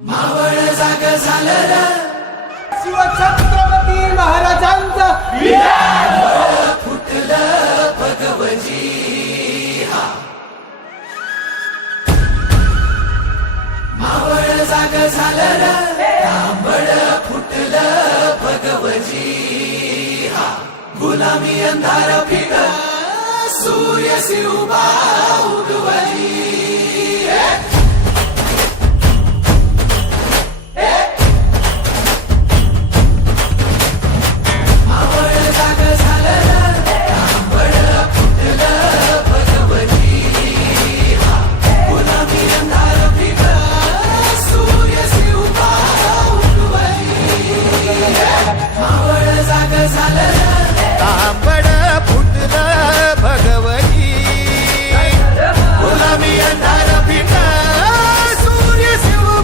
मावळ जाग झालं र शिवछत्रपती महाराजांचा फुटलं भगवजी हा मावळ जाग झालं र तांबड फुटलं भगवजी हा गुलामी अंधार फिट सूर्य सिरुबा उगवली